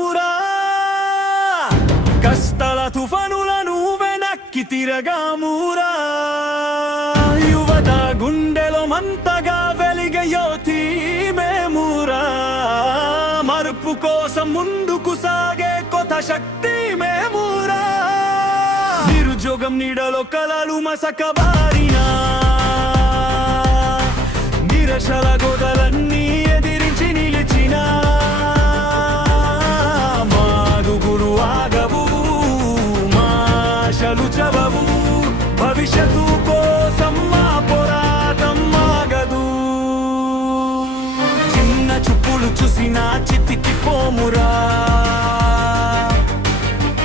తిరగమురా, కష్టాల తుఫానులను వెనక్కి తిరగమురా. యువత గుండెలో మంటగా వెలిగే జ్యోతి మేమురా, మార్పు కోసం ముందుకు సాగే కొత్త శక్తి మేమురా. నిరుద్యోగం నీడలో కలలు మసకబారినా, నిరాశల గోడలన్నీ ఎదిరించి నిలిచిన మా అడుగులు ఆగవు, మా ఆశలు చవవు. భవిష్యత్తు కోసం మా పోరాటం ఆగదు. చిన్న చూపులు చూసినా చితికి పోమురా,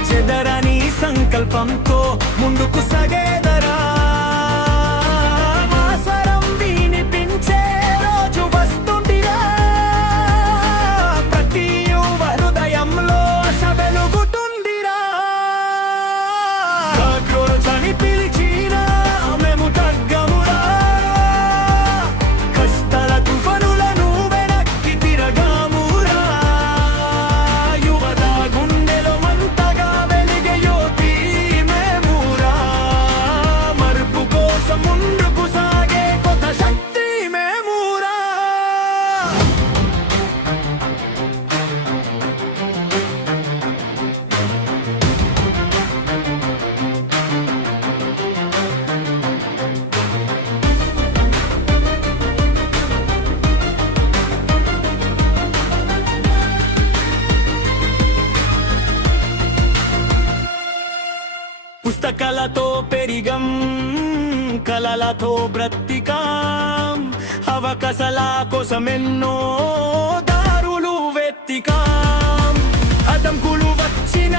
చెదరని సంకల్పంతో ముందుకు సాగేదరా. పుస్తకాలతో పెరిగం, కలలతో బ్రతికాం, అవకాశాల కోసం ఎన్నో దారులు వెతికాం. అడ్డంకులు వచ్చిన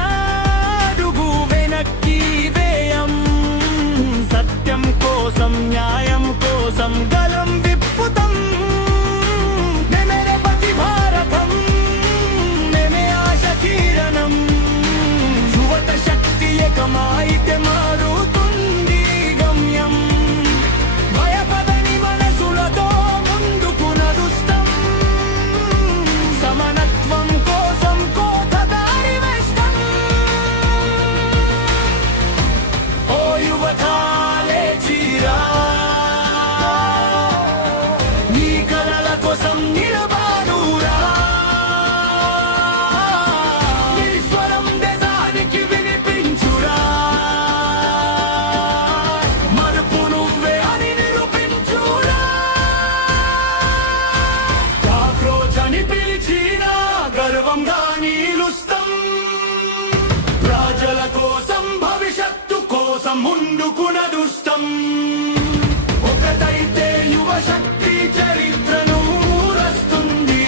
అడుగు వెనక్కి వేయం, సత్యం కోసం న్యాయం కోసం గలం విప్పుతాం. మేమే రేపటి భారతం, మేమే ఆశ కిరణం. యువత శక్తి ఏకమైతే మారుతుంది గమ్యం. భయపడని మనసులతో ముందుకు నడుస్తాం, సమానత్వం కోసం కోత దారి వేస్తాం. ఓ యువత లేచిరా, నీ కలల కోసం నిలబడురా. నీ స్వరం దేశానికి వినిపించురా, మార్పు నువ్వే అని నిరూపించురా. కాక్రోచని పిలిచినా గర్వంగా నిలుస్తాం, ప్రజల కోసం భవిష్యత్తు కోసం ముందుకు నడుస్తాం. ఒకటైతే యువ శక్తి చరిత్రను రస్తుంది,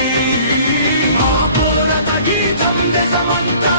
ఆ పోరాట గీతం దేశమంతా